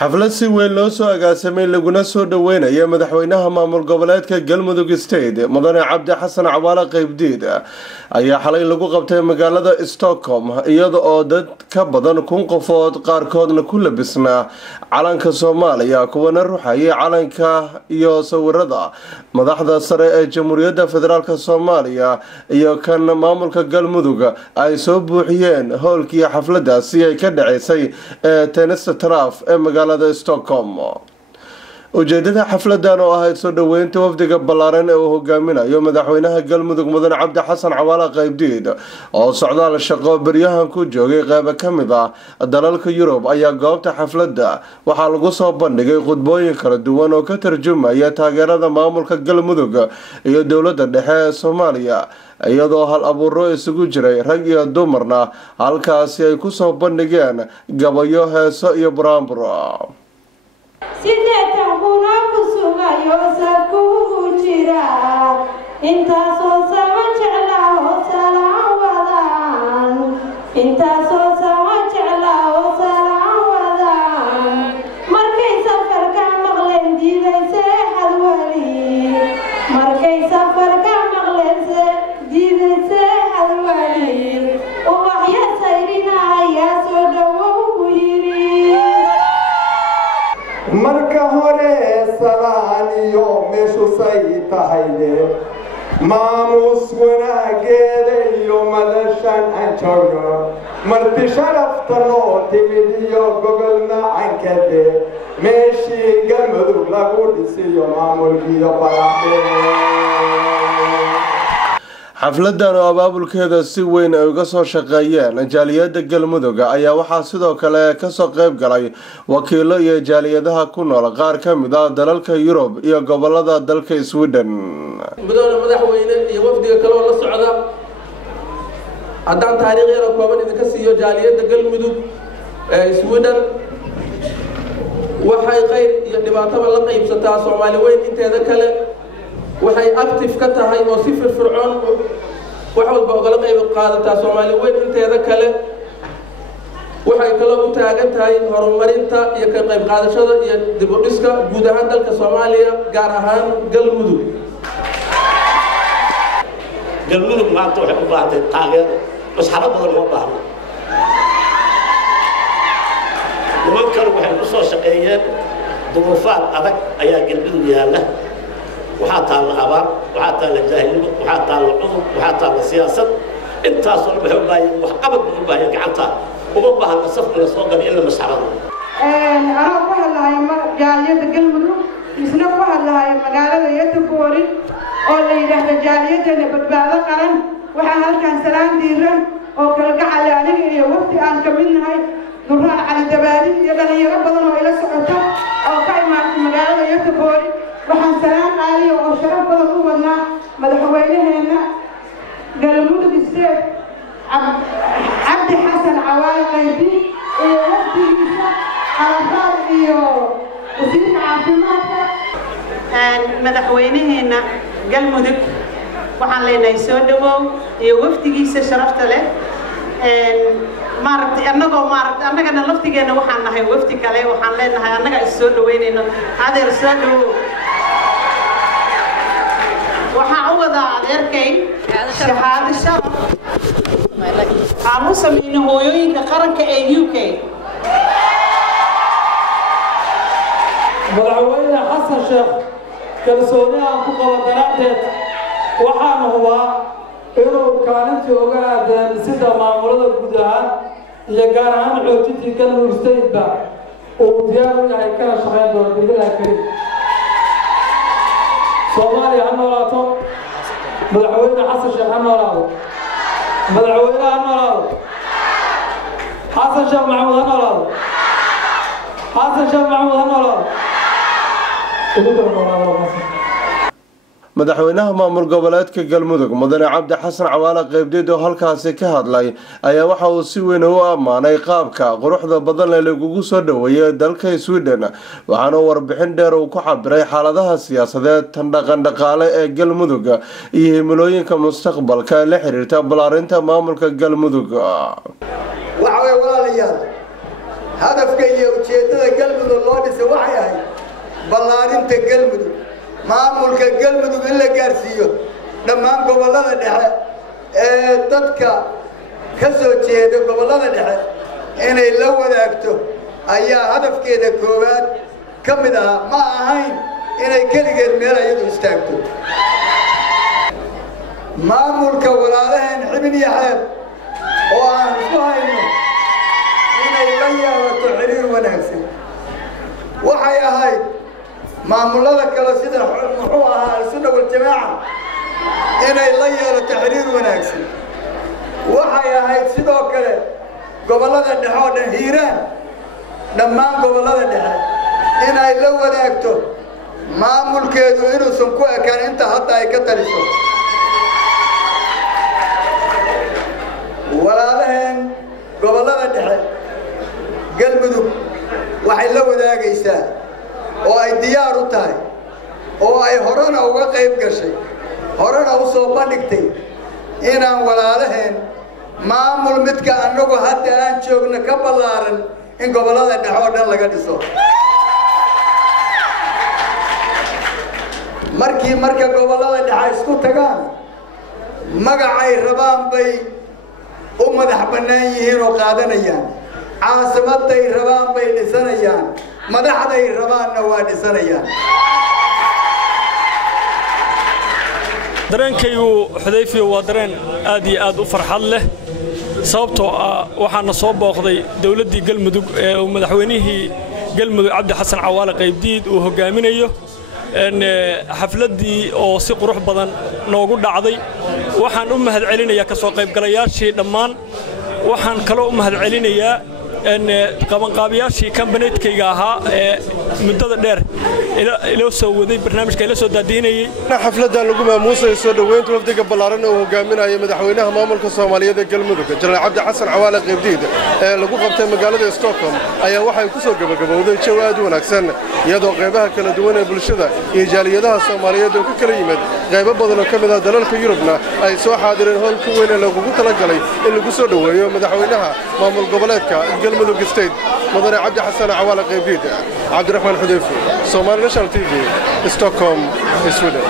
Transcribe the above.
xaflad si weyn loo soo agaasimay laguna soo dhaweynaya madaxweynaha maamul goboleedka Galmudug State Mudane Cabdi Xasan Cawaale Qaybdiid ayaa xalay lagu qabtay magaalada Stockholm iyada oo dad ka badan 1,000 qofood qaarkoodna ku labisnaa calanka Soomaaliya kuwana ruuxayay calanka iyo sawirada madaxda sare ee Jamhuuriyadda Federaalka Soomaaliya iyo kan maamulka Galmudug ay soo buuxiyeen hoolkii xafladaasi ay ka dhaceysay Tennis Traf ee magaalada Stockholm. ujeedada xafladan oo ahayd soo dhaweynta wafdiga ballaaran ee uu hogaaminayo madaxweynaha Galmudug Mudane Cabdi Xasan Cawaale Qaybdiid oo socdaal shaqo baryahan ku joogay qayb ka mid ah dalalka Yurub ayaa goobta xafladda waxaa lagu soo bandhigay khudbooyin kala duwan oo ka tarjumaya taageerada maamulka Galmudug iyo dowladda dhexe ee Soomaaliya iyadoo hal abuuro isugu jiray rag iyo dumarna halkaasi ay ku soo bandhigeen gabayo heeso iyo buraanburo sideetan kuna ku sugayo saku jira intaasoo sama jeclaa oo salaan wadaan intaasoo sama jeclaa oo salaan wadaan markay safarka maqleen diiday seexad wali markay safarka maqleen diiday seexad wali ubaxya sayrina ayaa soo dhawow yiri marka hore salaaniyo meeshu say tahayde maamus wanaageeda iyo madashan aan joogno marti sharafta loo timid iyo gogol macankade meeshii Galmudug lagu dhisiyo maamulkiyo xafladan oo abaabulkeeda si weyn ay uga soo shaqeeyeen jaaliyada Galmudug ayaa waxaa sidoo kale ka soo qayb galay wakiilo iyo jaaliyadaha ku nool qaar ka mid ah dalalka Yurub iyo gobolada dalka Sweden madaxweyne iyo wafdiga kale oo la socda haddaan taariikheeda kooban idinka siiyo jaaliyada Galmudug ee Sweden waxay qayb iyo dhibaato la qaybsataa Soomaali weyn inteeda kale waxay active ka tahay oo si firfircoon wax walba uga qayb qaadataa Soomaali weyn inteeda kale waxay kala u taagan tahay horumarinta iyo ka qayb qaadashada iyo dib u dhiska guud ahaan dalka Soomaaliya gaar ahaan Galmudug maanta waxay u baahatay taageero masxaro badan loo baahdo nimankan waxay ku soo shaqeeyeen duruufaad adag ayaa Galmudug yaala waxaa taala abaar waxaa taala jaahilnimo waxaa taala cudur waxaa taala siyaasad intaasoo dhan waxay u baahan wax qabad u baahan gacanta uma baahna safka la soo galay ila masxarada anoo ku hadlahay jaaliyada Galmudug isna ku hadlahay magaalada Yataboori oo la yiraahdo jaaliyadana badbaado qaran waxaa halkan salaan diiran oo kala gacal aniga iyo wafdi aan ka midnahay Nuraan Cali Dabaali iyo dhalinyaro badan oo ila socota oo ka imaatay magaalada Yataboori waxaan salaan qaaliyo oo sharaf badan u wadnaa madaxweynaheena Galmudug State Cabdi Xasan Cawaale Qaybdiid iyo wafdigiisa xarafad iyo wasiirka caafimaadka madaxweynaheena Galmudug waxaan leenahay soo dhawow iyo wafdigiisa sharafta leh annagana laftigeena waxaan nahay wafdi kale waxaan leenahay annaga is soo dhaweynayno adeer soo dhawow waxaan u wadaa adeerkay shahaado sharaf aan u sameynay hooyooyinka qaranka ee UK madaxweyne xasan sheekh kalsooni aan ku qabo daraadeed waxaan hubaa inuu kaalintii uga aadeen sida maamulada guud ahaan iyo gaar ahaan xoojintii Galmudug State uu diyaar u yahay kana shaqeyn doono bilaha kariim Soomaaliya ha noolaato madaxweyne xasan sheekh ha noolaado madaxweyne ha noolaado xasan sheekh maxamuud ha noolaado xasan sheekh maxamuud ha noolaado madaxweynaha maamul goboleedka Galmudug Mudane Cabdi Xasan Cawaale Qaybdiid oo halkaasi ka hadlay ayaa waxa uu si weyn u amaanay qaabka quruxda badan ee lagu soo dhaweeyay dalka Sweden waxaana warbixin dheer uu ku cabiray xaaladaha siyaasadeed tan dhaqan dhaqaale ee Galmudug iyo himilooyinka mustaqbalka la xiriirta balaarinta maamulka Galmudug waxa walaalayaal hadafka iyo ujeedada Galmudug loo arrinta galmudug maamulka galmudug in la gaarsiiyo dhammaan gobollada dhexe ee dadka ka soo jeeda gobollada dhexe inay la wadaagto ayaa hadafkeeda koowaad ka mid ahaa ma ahayn inay keligeed meel ayadu istaagto maamulka walaalaheen xibin iyo xeeb oo aan isku hayno inay la yeelato xiriir wanaagsan waxay ahayd maamullada kale sida muxuu ahaa al-sunna wal-jamaaca inay la yeelato xiriir wanaagsan waxay ahayd sidoo kale gobollada dhexe oo dhan hiiraan dhammaan gobollada dhexe inay la wadaagto maamulkeedu inuusan ku ekaan inta hadda ay ka taliso walaalaheen gobollada dhexe galmudug waxay la wadaagaysaa oo ay diyaar u tahay oo ay horena uga qayb gashay horena u soo bandhigtay inaan walaalaheen maamul midka annagu hadda aan joogno ka ballaaran in gobollada dhexe oo dhan laga dhiso marka gobollada dhexe isku tagaan magacay rabaan bay u madax bannaan yihiin oo qaadanayaan caasimaday rabaan bay dhisanayaan madaxday rabaanna waa dhisanayaan dareenkaygu xudayfiyo waa dareen aad iyo aad u farxad leh sababtoo ah waxaana soo booqday dawladdii galmudug ee uu madaxweynihii galmudug cabdi xasan cawaale qaybdiid uu hogaaminayo xafladdii oo si qurux badan noogu dhacday waxaan u mahad celinayaa ka soo qaybgalayaashii dhammaan waxaan kaloo u mahad celinayaa qabanqaabiyaashii kambaneedkayga ahaa ee muddada dheer ila soo waday barnaamijka ila soo daadiinayay xafladan lagu maamuusay soo dhaweynta wafdiga ballaaran oo hogaaminaya madaxweynaha maamulka Soomaaliyeed ee Galmudug Janaal Cabdi Xasan Cawaale Qaybdiid ee lagu qabtay magaalada Stockholm ayaa waxay ku soo gabagabowday jawi aad u wanaagsan iyadoo qaybaha kala duwan ee bulshada iyo jaaliyadaha Soomaaliyeed oo ka kala yimid qaybo badan oo kamid ah dalalka Yurubna ay soo xaadireen hoolka weyn ee lagu talagalay in lagu soo dhaweeyo madaxweynaha maamul goboleedka Galmudug State مدن عبد حسن عوالق قيبيد عبد الرحمن حذيفي Somali National TV Stockholm Sweden